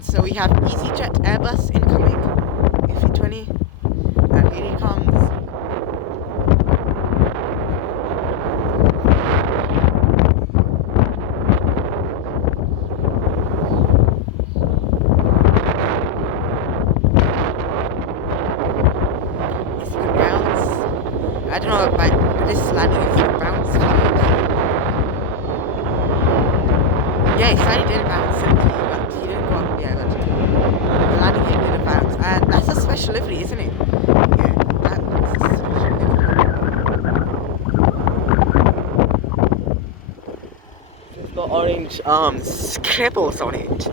And so we have Easyjet Airbus incoming, A320, and here he comes. It's good grounds. I don't know, but this landing is bounced. Yeah, he said he did bounce, but he didn't go up. Yeah, but the landing gear did bounce, and that's a special livery, isn't it? Yeah, that's a special livery. It's got orange scribbles on it.